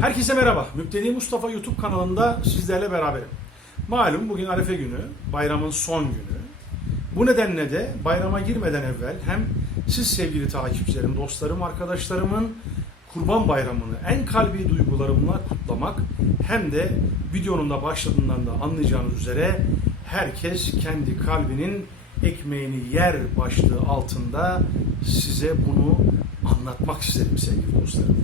Herkese merhaba. Müptedi Mustafa YouTube kanalında sizlerle beraberim. Malum bugün Arefe günü, bayramın son günü. Bu nedenle de bayrama girmeden evvel hem siz sevgili takipçilerim, dostlarım, arkadaşlarımın Kurban Bayramı'nı en kalbi duygularımla kutlamak hem de videonun da başladığından da anlayacağınız üzere herkes kendi kalbinin ekmeğini yer başlığı altında size bunu anlatmak istedim sevgili dostlarım.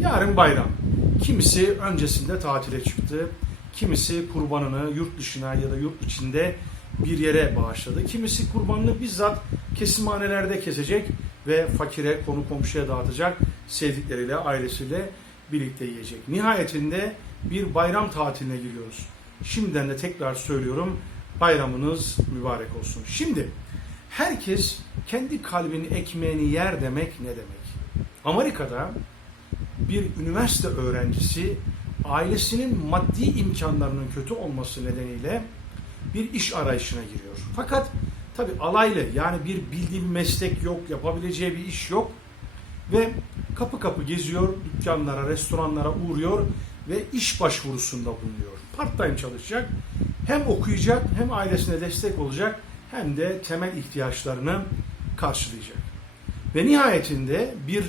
Yarın bayram. Kimisi öncesinde tatile çıktı. Kimisi kurbanını yurt dışına ya da yurt içinde bir yere bağışladı. Kimisi kurbanını bizzat kesimhanelerde kesecek ve fakire, konu komşuya dağıtacak. Sevdikleriyle, ailesiyle birlikte yiyecek. Nihayetinde bir bayram tatiline giriyoruz. Şimdiden de tekrar söylüyorum bayramınız mübarek olsun. Şimdi herkes kendi kalbinin ekmeğini yer demek ne demek? Amerika'da bir üniversite öğrencisi ailesinin maddi imkanlarının kötü olması nedeniyle bir iş arayışına giriyor. Fakat tabi alaylı yani bir bildiği bir meslek yok, yapabileceği bir iş yok ve kapı kapı geziyor, dükkanlara, restoranlara uğruyor ve iş başvurusunda bulunuyor. Part time çalışacak, hem okuyacak, hem ailesine destek olacak, hem de temel ihtiyaçlarını karşılayacak. Ve nihayetinde bir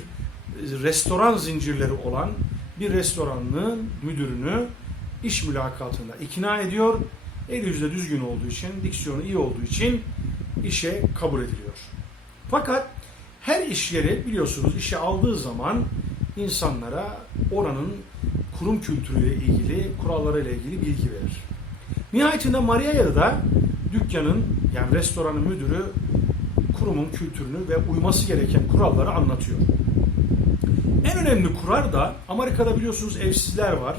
restoran zincirleri olan bir restoranın müdürünü iş mülakatında ikna ediyor. El yüzde düzgün olduğu için, diksiyonu iyi olduğu için işe kabul ediliyor. Fakat her iş yeri biliyorsunuz işe aldığı zaman insanlara oranın kurum kültürüyle ilgili, kurallarıyla ilgili bilgi verir. Nihayetinde Maria'ya da dükkanın yani restoranın müdürü kurumun kültürünü ve uyması gereken kuralları anlatıyor. En önemli kural da Amerika'da biliyorsunuz evsizler var.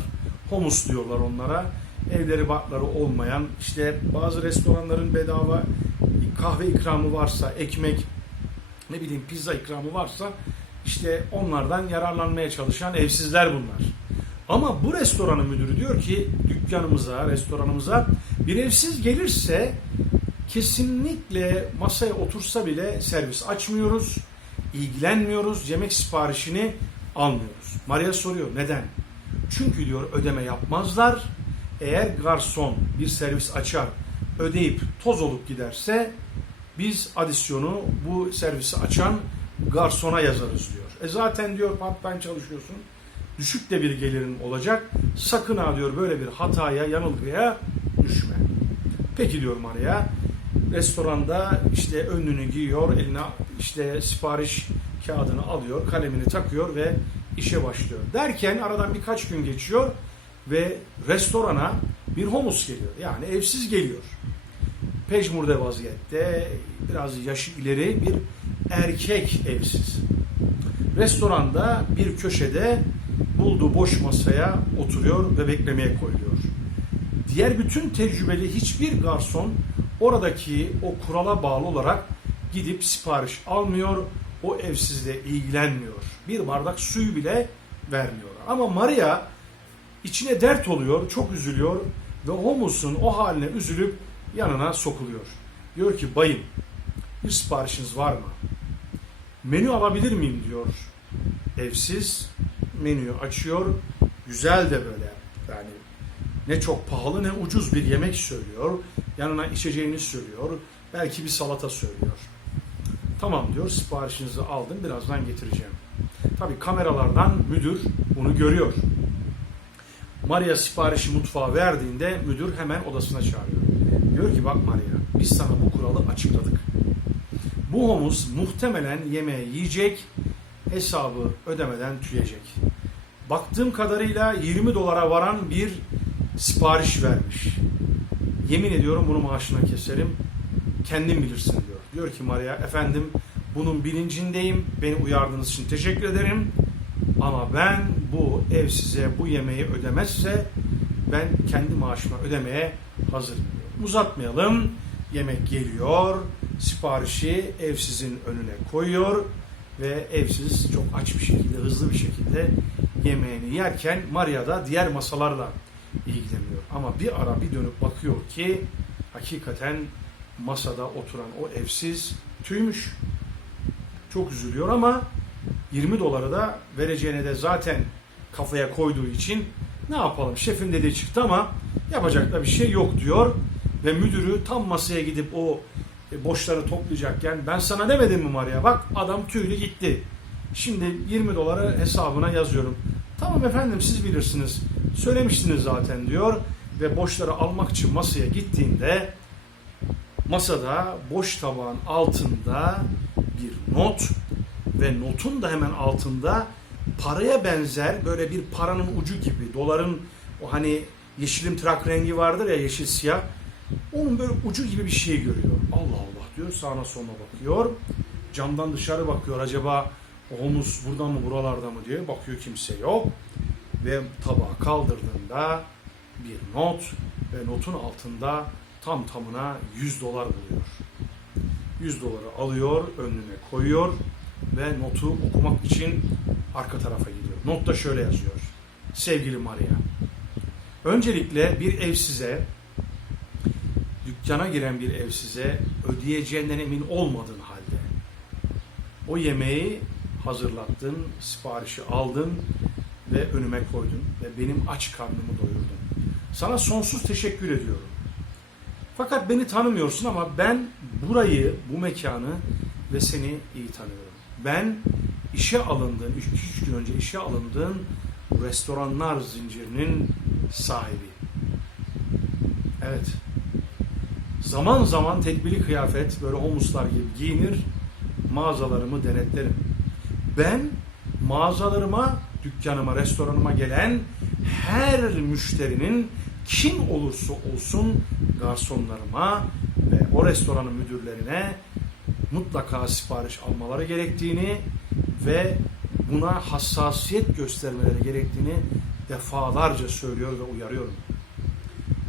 Homeless diyorlar onlara. Evleri barkları olmayan işte bazı restoranların bedava kahve ikramı varsa, ekmek ne bileyim pizza ikramı varsa işte onlardan yararlanmaya çalışan evsizler bunlar. Ama bu restoranın müdürü diyor ki dükkanımıza, restoranımıza bir evsiz gelirse kesinlikle masaya otursa bile servis açmıyoruz, ilgilenmiyoruz, yemek siparişini almıyoruz. Maria soruyor neden? Çünkü diyor ödeme yapmazlar. Eğer garson bir servis açar, ödeyip toz olup giderse biz adisyonu bu servisi açan garsona yazarız diyor. E zaten diyor time çalışıyorsun. Düşük de bir gelirin olacak. Sakın ha diyor böyle bir hataya, yanılgıya düşme. Peki diyor Maria. Restoranda işte önlüğünü giyiyor, eline işte sipariş kağıdını alıyor, kalemini takıyor ve işe başlıyor. Derken aradan birkaç gün geçiyor ve restorana bir homus geliyor. Yani evsiz geliyor. Pejmurde vaziyette, biraz yaşı ileri bir erkek evsiz. Restoranda bir köşede bulduğu boş masaya oturuyor ve beklemeye koyuyor. Diğer bütün tecrübeli hiçbir garson oradaki o kurala bağlı olarak gidip sipariş almıyor, o evsizle ilgilenmiyor. Bir bardak suyu bile vermiyor. Ama Maria içine dert oluyor, çok üzülüyor ve Homus'un o haline üzülüp yanına sokuluyor. Diyor ki bayım bir siparişiniz var mı? Menü alabilir miyim diyor. Evsiz menüyü açıyor. Güzel de böyle yani ne çok pahalı ne ucuz bir yemek söylüyor. Yanına içeceğini söylüyor. Belki bir salata söylüyor. Tamam diyor siparişinizi aldım birazdan getireceğim. Tabi kameralardan müdür bunu görüyor. Maria siparişi mutfağa verdiğinde müdür hemen odasına çağırıyor. Diyor ki bak Maria biz sana bu kuralı açıkladık. Bu homuz muhtemelen yemeği yiyecek, hesabı ödemeden tüyecek. Baktığım kadarıyla 20 dolara varan bir sipariş vermiş. Yemin ediyorum bunu maaşına keserim. Kendin bilirsin diyor. Diyor ki Maria efendim bunun bilincindeyim. Beni uyardığınız için teşekkür ederim. Ama ben bu ev size bu yemeği ödemezse ben kendi maaşıma ödemeye hazırım. Uzatmayalım. Yemek geliyor. Siparişi evsizin önüne koyuyor ve evsiz çok aç bir şekilde, hızlı bir şekilde yemeğini yerken Maria da diğer masalarla ilgileniyor. Ama bir ara bir dönüp bakıyor ki hakikaten masada oturan o evsiz tüymüş. Çok üzülüyor ama 20 doları da vereceğine de zaten kafaya koyduğu için ne yapalım şefin dediği çıktı ama yapacak da bir şey yok diyor ve müdürü tam masaya gidip o e, boşları toplayacakken ben sana demedim mi Maria bak adam tüylü gitti. Şimdi 20 doları hesabına yazıyorum. Tamam efendim siz bilirsiniz. Söylemiştiniz zaten diyor ve boşları almak için masaya gittiğinde masada boş tabağın altında bir not ve notun da hemen altında paraya benzer böyle bir paranın ucu gibi doların o hani yeşilim trak rengi vardır ya yeşil siyah onun böyle ucu gibi bir şey görüyor. Allah Allah diyor sağına soluna bakıyor. Camdan dışarı bakıyor acaba omuz buradan mı buralarda mı diye bakıyor kimse yok. Ve tabağı kaldırdığında bir not ve notun altında tam tamına 100 dolar buluyor. 100 doları alıyor, önüne koyuyor ve notu okumak için arka tarafa gidiyor. Notta şöyle yazıyor. Sevgili Maria, öncelikle bir ev size, dükkana giren bir ev size ödeyeceğinden emin olmadığın halde o yemeği hazırlattın, siparişi aldın ve önüme koydun ve benim aç karnımı doyurdun. Sana sonsuz teşekkür ediyorum. Fakat beni tanımıyorsun ama ben burayı, bu mekanı ve seni iyi tanıyorum. Ben işe alındığın, 3 gün önce işe alındığın restoranlar zincirinin sahibi. Evet. Zaman zaman tekbili kıyafet, böyle homuslar gibi giyinir, mağazalarımı denetlerim. Ben mağazalarıma, dükkanıma, restoranıma gelen her müşterinin kim olursa olsun garsonlarıma ve o restoranın müdürlerine mutlaka sipariş almaları gerektiğini ve buna hassasiyet göstermeleri gerektiğini defalarca söylüyor ve uyarıyorum.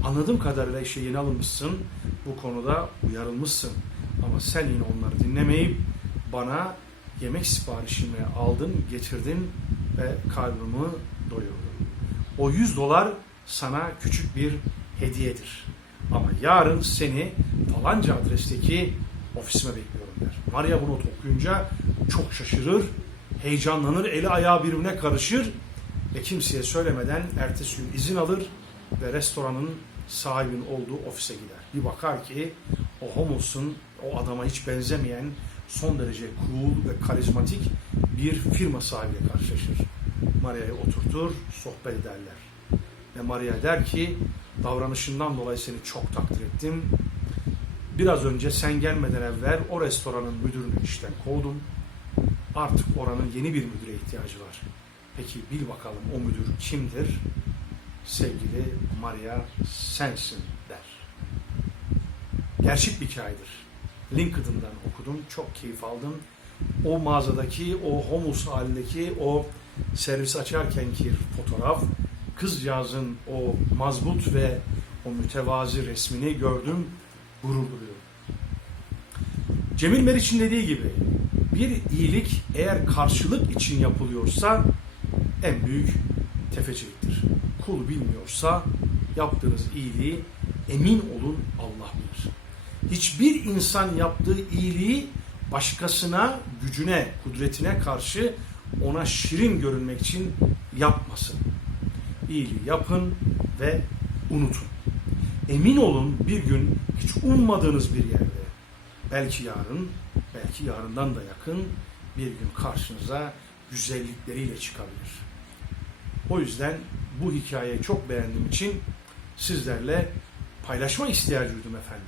Anladığım kadarıyla işe yeni alınmışsın, bu konuda uyarılmışsın. Ama sen yine onları dinlemeyip bana yemek siparişimi aldın, getirdin ve kalbimi doyurdun. O 100 dolar sana küçük bir hediyedir. Ama yarın seni falanca adresteki ofisime bekliyorum der. Maria bunu okuyunca çok şaşırır, heyecanlanır, eli ayağı birbirine karışır ve kimseye söylemeden ertesi gün izin alır ve restoranın sahibinin olduğu ofise gider. Bir bakar ki o homosun o adama hiç benzemeyen son derece cool ve karizmatik bir firma sahibiyle karşılaşır. Maria'yı oturtur, sohbet ederler. Ve Maria der ki davranışından dolayı seni çok takdir ettim. Biraz önce sen gelmeden evvel o restoranın müdürünü işten kovdum. Artık oranın yeni bir müdüre ihtiyacı var. Peki bil bakalım o müdür kimdir? Sevgili Maria sensin der. Gerçek bir hikayedir. LinkedIn'dan okudum, çok keyif aldım. O mağazadaki, o homus halindeki, o servis açarkenki fotoğraf, kızcağızın o mazbut ve o mütevazi resmini gördüm, gurur duyuyorum. Cemil Meriç'in dediği gibi bir iyilik eğer karşılık için yapılıyorsa en büyük tefeciliktir. Kul bilmiyorsa yaptığınız iyiliği emin olun Allah bilir. Hiçbir insan yaptığı iyiliği başkasına, gücüne, kudretine karşı ona şirin görünmek için yapmasın. İyiliği yapın ve unutun. Emin olun bir gün hiç ummadığınız bir yerde, belki yarın, belki yarından da yakın bir gün karşınıza güzellikleriyle çıkabilir. O yüzden bu hikayeyi çok beğendiğim için sizlerle paylaşma ihtiyacı duydum efendim.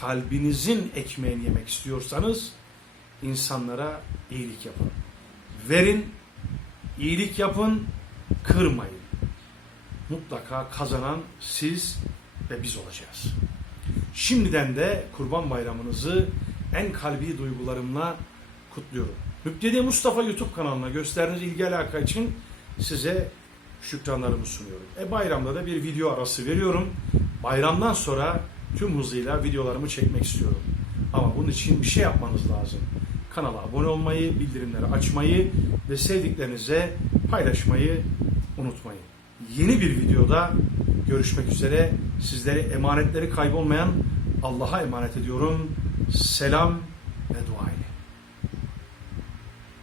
Kalbinizin ekmeğini yemek istiyorsanız insanlara iyilik yapın. Verin, iyilik yapın, kırmayın. Mutlaka kazanan siz ve biz olacağız. Şimdiden de Kurban Bayramınızı en kalbi duygularımla kutluyorum. Müptedi Mustafa YouTube kanalına gösterdiğiniz ilgi alaka için size şükranlarımı sunuyorum. E bayramda da bir video arası veriyorum. Bayramdan sonra tüm hızıyla videolarımı çekmek istiyorum. Ama bunun için bir şey yapmanız lazım. Kanala abone olmayı, bildirimleri açmayı ve sevdiklerinize paylaşmayı unutmayın. Yeni bir videoda görüşmek üzere. Sizlere emanetleri kaybolmayan Allah'a emanet ediyorum. Selam